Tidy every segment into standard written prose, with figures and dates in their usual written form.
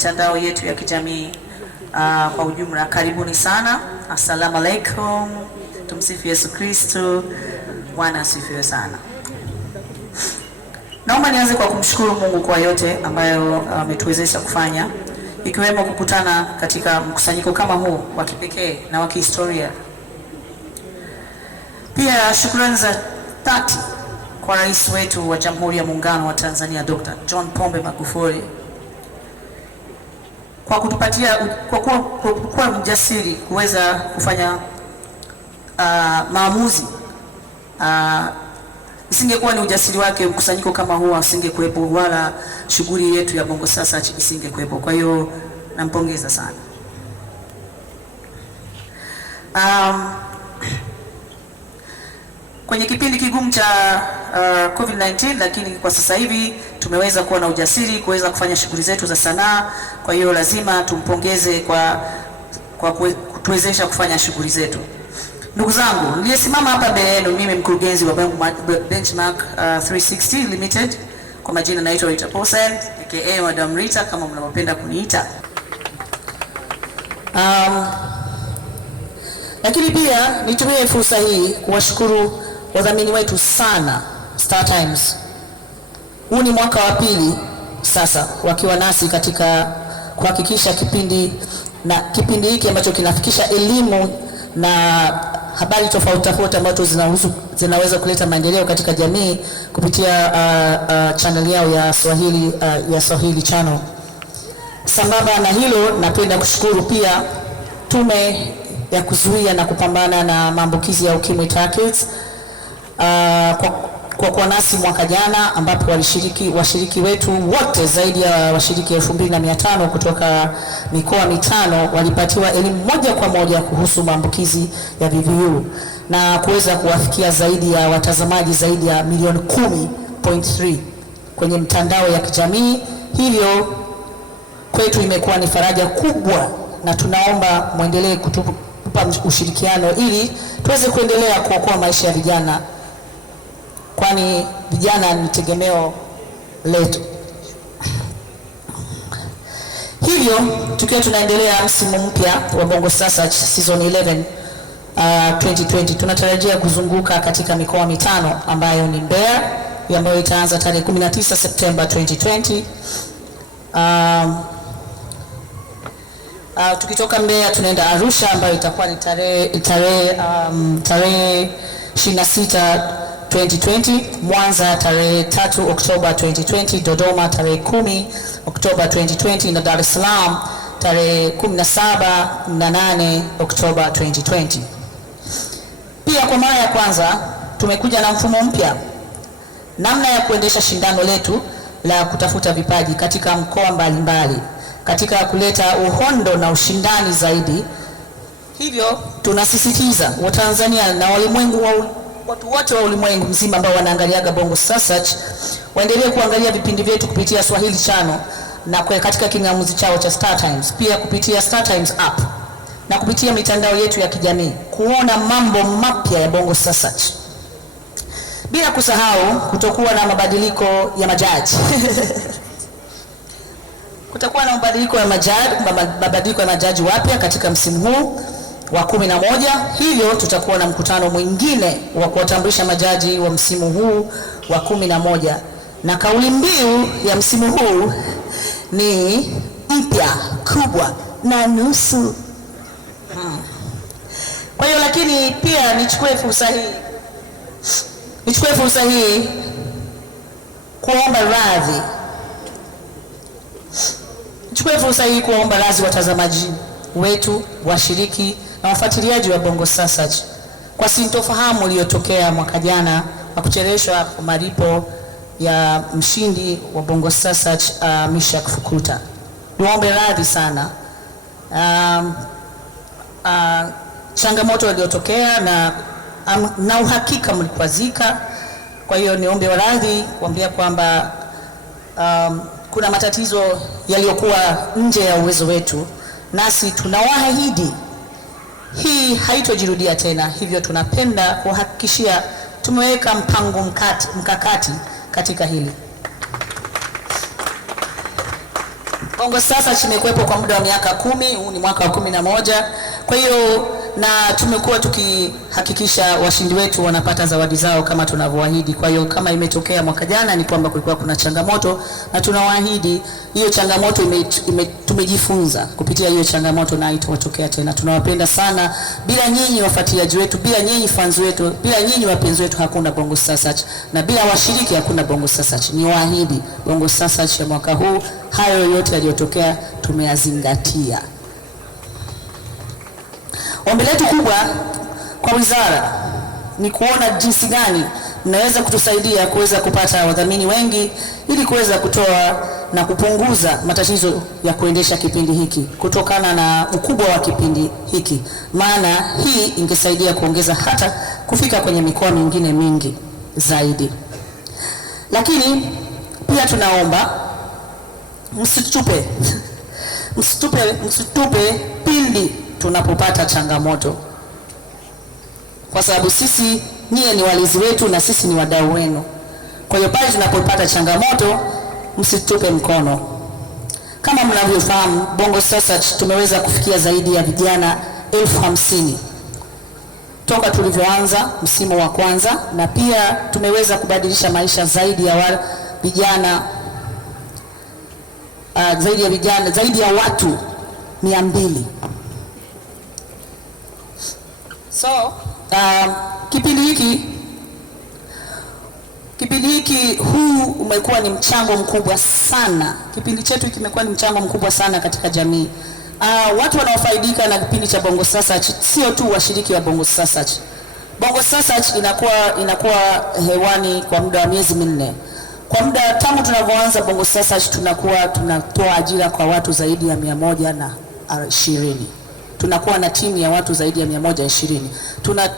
mitandao yetu ya kijamii kwa ujumla. Karibuni sana. Assalamu alaikum. Tumsifu Yesu Kristo. Bwana asifiwe sana. Naomba nianze kwa kumshukuru Mungu kwa yote ambayo ametuwezesha kufanya, ikiwemo kukutana katika mkusanyiko kama huu wa kipekee na wa kihistoria. Pia shukrani za dhati kwa Rais wetu wa Jamhuri ya Muungano wa Tanzania Dr. John Pombe Magufuli kwa kutupatia kwa mjasiri kuweza kufanya maamuzi. Isingekuwa ni ujasiri wake, mkusanyiko kama huu usingekuwepo, wala shughuli yetu ya Bongo Sasa isingekuwepo. Kwa hiyo nampongeza sana. Kwenye kipindi kigumu cha COVID-19, lakini kwa sasa hivi tumeweza kuwa na ujasiri kuweza kufanya shughuli zetu za sanaa. Kwa hiyo lazima tumpongeze kwa kutuwezesha kufanya shughuli zetu. Ndugu zangu, niliyesimama hapa mbele yenu, mimi mkurugenzi wa Benchmark 360 Limited, kwa majina naitwa Rita Posen aka Madam Rita kama mnavyopenda kuniita. Lakini pia nitumie fursa hii kuwashukuru wadhamini wetu sana, Star Times. Huu ni mwaka wa pili sasa wakiwa nasi katika kuhakikisha kipindi hiki ambacho kinafikisha elimu na habari tofauti ambazo zinaweza kuleta maendeleo katika jamii kupitia channel yao ya Swahili Channel. Sambamba na hilo, napenda kushukuru pia Tume ya kuzuia na kupambana na maambukizi ya ukimwi TACAIDS kwa kuwa nasi mwaka jana, ambapo washiriki wetu wote zaidi ya washiriki 2500 kutoka mikoa mitano walipatiwa elimu moja kwa moja kuhusu maambukizi ya VVU na kuweza kuwafikia zaidi ya watazamaji zaidi ya milioni 10.3 kwenye mtandao ya kijamii. Hivyo kwetu imekuwa ni faraja kubwa, na tunaomba muendelee kutupa ushirikiano ili tuweze kuendelea kuokoa maisha ya vijana, kwani vijana ni tegemeo letu. Hivyo tukiwa tunaendelea msimu mpya wa Bongo Sasa season 11 2020, tunatarajia kuzunguka katika mikoa mitano ambayo ni Mbeya ambayo itaanza tarehe 19 Septemba 2020. Tukitoka Mbeya tunaenda Arusha ambayo itakuwa ni tarehe 26 2020, Mwanza tarehe 3 Oktoba 2020, Dodoma tarehe 10 Oktoba 2020 na Dar es Salaam tarehe 17 na 8 Oktoba 2020. Pia kwa mara ya kwanza tumekuja na mfumo mpya namna ya kuendesha shindano letu la kutafuta vipaji katika mkoa mbalimbali katika kuleta uhondo na ushindani zaidi. Hivyo tunasisitiza Watanzania na walimwengu watu wote wa ulimwengu mzima ambao wanaangaliaga Bongo Sasa waendelee kuangalia vipindi vyetu kupitia Swahili Channel na katika kingamuzi chao cha Star Times, pia kupitia Star Times app na kupitia mitandao yetu ya kijamii kuona mambo mapya ya Bongo Sasa. Bila kusahau kutokuwa na mabadiliko ya majaji. Kutakuwa na mabadiliko ya majaji wapya katika msimu huu wa 11. Hivyo tutakuwa na mkutano mwingine wa kuwatambulisha majaji wa msimu huu wa 11, na kauli mbiu ya msimu huu ni mpya, kubwa na nusu. Kwa hiyo, lakini pia nichukue fursa hii kuomba radhi. Nichukue fursa hii kuomba radhi watazamaji wetu, washiriki na wafuatiliaji wa Bongo Sasa kwa sintofahamu iliyotokea mwaka jana na kucheleweshwa kwa malipo ya mshindi wa Bongo Sasa Mishak Fukuta. Niombe radhi sana. Changamoto iliyotokea na uhakika mlikwazika. Kwa hiyo niombe radhi kuambia kwamba kuna matatizo yaliyokuwa nje ya uwezo wetu, nasi tunawaahidi hii haitojirudia tena. Hivyo tunapenda kuhakikishia tumeweka mkakati katika hili. Bongo Sasa imekuwepo kwa muda wa miaka 10, huu ni mwaka wa 11. Kwa hiyo na tumekuwa tukihakikisha washindi wetu wanapata zawadi zao kama tunavyoahidi. Kwa hiyo kama imetokea mwaka jana ni kwamba kulikuwa kuna changamoto, na tunawaahidi hiyo changamoto tumejifunza kupitia hiyo changamoto na haitotokea tena. Tunawapenda sana. Bila nyinyi wafuatiliaji wetu, bila nyinyi fans wetu, bila nyinyi wapenzi wetu hakuna Bongo Sasa, na bila washiriki hakuna Bongo Sasa. Ni waahidi Bongo Sasa ya mwaka huu hayo yote yaliyotokea tumeyazingatia. Ombi letu kubwa kwa wizara ni kuona jinsi gani mnaweza kutusaidia kuweza kupata wadhamini wengi ili kuweza kutoa na kupunguza matatizo ya kuendesha kipindi hiki kutokana na ukubwa wa kipindi hiki. Maana hii ingesaidia kuongeza hata kufika kwenye mikoa mingine mingi zaidi. Lakini pia tunaomba msitupe pindi tunapopata changamoto, kwa sababu sisi nyie ni walezi wetu na sisi ni wadau wenu. Kwa hiyo pale tunapopata changamoto msitupe mkono. Kama mnavyofahamu, Bongo Sasa tumeweza kufikia zaidi ya vijana 50,000 toka tulivyoanza msimu wa kwanza, na pia tumeweza kubadilisha maisha zaidi ya vijana zaidi ya watu 200. So kipindi hiki huu umekuwa ni mchango mkubwa sana. Kipindi chetu kimekuwa ni mchango mkubwa sana katika jamii. Watu wanaofaidika na kipindi cha Bongo Sasa sio tu washiriki wa Bongo Sasa. Bongo Sasa inakuwa hewani kwa muda wa miezi 4. Kwa muda tangu tunavyoanza Bongo Sasa tunatoa ajira kwa watu zaidi ya 120. Tunakuwa na timu ya watu zaidi ya 120.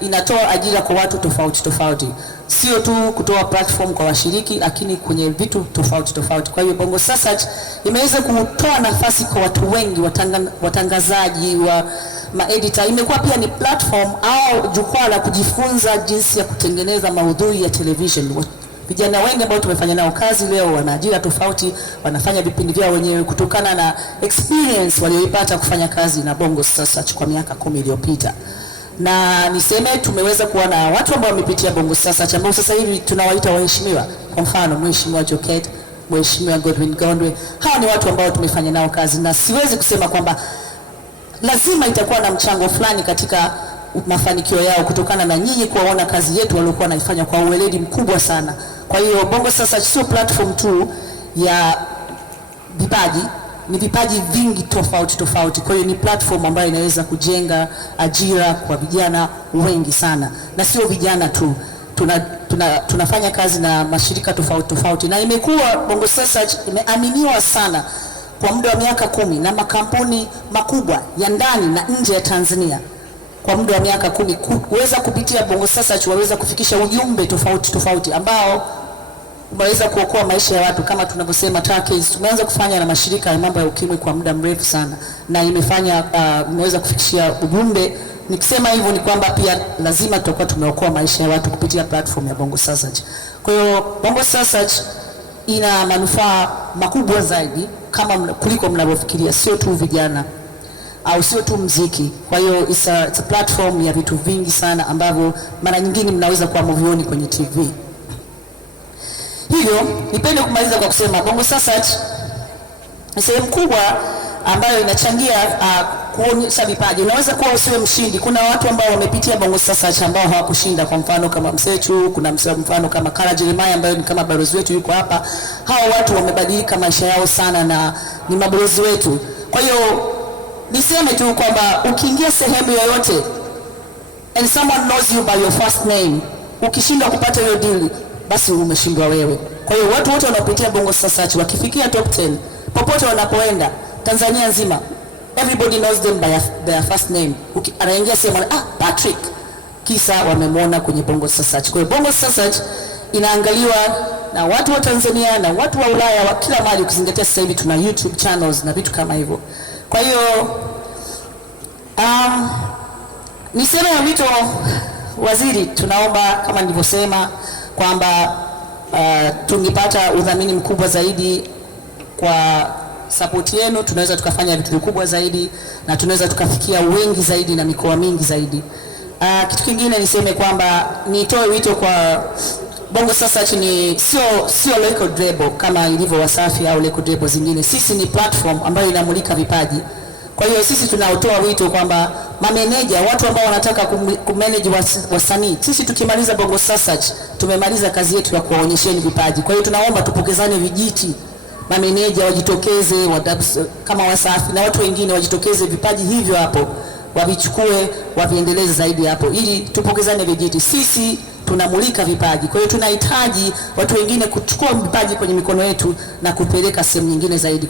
Inatoa ajira kwa watu tofauti. Sio tu kutoa platform kwa washiriki, lakini kwenye vitu tofauti. Kwa hiyo Bongo Sasa imeweza kutoa nafasi kwa watu wengi, watangazaji, maeditor. Imekuwa pia ni platform au jukwaa la kujifunza jinsi ya kutengeneza maudhui ya television. Vijana wengi ambao tumefanya nao kazi leo wana ajira tofauti, wanafanya vipindi vyao wenyewe kutokana na experience walioipata kufanya kazi na Bongo Sasa kwa miaka 10 iliyopita. Na niseme tumeweza kuwa na watu ambao wamepitia Bongo Sasa ambao sasa hivi tunawaita waheshimiwa. Kwa mfano Mheshimiwa Joket, Mheshimiwa Godwin Gondwe. Hawa ni watu ambao tumefanya nao kazi, na siwezi kusema kwamba lazima itakuwa na mchango fulani katika mafanikio yao kutokana na nyinyi kuwaona kazi yetu waliokuwa naifanya kwa uweledi mkubwa sana. Kwa hiyo Bongo Sasa sio platform tu ya vipaji, ni vipaji vingi tofauti. Kwa hiyo ni platform ambayo inaweza kujenga ajira kwa vijana wengi sana, na sio vijana tu. Tunafanya kazi na mashirika tofauti, na imekuwa Bongo Sasa imeaminiwa sana kwa muda wa miaka 10 na makampuni makubwa ya ndani na nje ya Tanzania. Kwa muda wa miaka 10 kuweza kupitia Bongo Sasa waweza kufikisha ujumbe tofauti ambao umeweza kuokoa maisha ya watu. Kama tunavyosema Turkeys, tumeanza kufanya na mashirika ya mambo ya ukimwi kwa muda mrefu sana, na imeweza kufikishia ujumbe. Nikisema hivyo ni kwamba pia lazima tutakuwa tumeokoa maisha ya watu kupitia platform ya Bongo Sasa. Kwa hiyo Bongo Sasa ina manufaa makubwa zaidi kuliko mnavyofikiria, sio tu vijana au sio tu mziki. Kwa hiyo it's a platform ya vitu vingi sana ambavyo mara nyingine mnaweza kuwa mvioni kwenye TV. Hivyo nipende kumaliza kwa kusema Bongo Sasa ni sehemu kubwa ambayo inachangia kuonyesha vipaji. Unaweza kuwa usiwe mshindi. Kuna watu ambao wamepitia Bongo Sasa ambao hawakushinda, kwa mfano kama Msechu, kuna mfano kama Kara Jeremiah ambaye ni kama balozi wetu yuko hapa. Hao watu wamebadilika maisha yao sana na ni mabalozi wetu. Kwa hiyo niseme tu kwamba ukiingia sehemu yoyote and someone knows you by your first name, ukishinda kupata hiyo deal, basi umeshindwa wewe. Kwa hiyo watu wote wanaopitia Bongo Sasa wakifikia top 10 popote wanapoenda Tanzania nzima, everybody knows them by their first name. Anaingia sehemu Patrick, kisa wamemwona kwenye Bongo Sasa. Kwa hiyo Bongo Sasa inaangaliwa na watu wa Tanzania na watu wa Ulaya wa kila mahali, ukizingatia sasa hivi tuna YouTube channels na vitu kama hivyo. Kwa hiyo niseme wito waziri, tunaomba kama nilivyosema kwamba tungepata udhamini mkubwa zaidi kwa support yenu tunaweza tukafanya vitu vikubwa zaidi na tunaweza tukafikia wengi zaidi na mikoa mingi zaidi. Kitu kingine niseme kwamba nitoe wito kwa Bongo Sasa ni sio record label kama ilivyo Wasafi au record label zingine. Sisi ni platform ambayo inamulika vipaji. Kwa hiyo sisi tunaotoa wito kwamba mameneja, watu ambao wanataka kumanage wasanii, sisi tukimaliza Bongo Sasa tumemaliza kazi yetu ya kuwaonyesheni vipaji. Kwa hiyo tunaomba tupokezane vijiti, mameneja wajitokeze, kama Wasafi na watu wengine wajitokeze, vipaji hivyo hapo wavichukue, waviendeleze zaidi hapo, ili tupokezane vijiti. Sisi tunamulika vipaji. Kwa hiyo tunahitaji watu wengine kuchukua vipaji kwenye mikono yetu na kupeleka sehemu nyingine zaidi.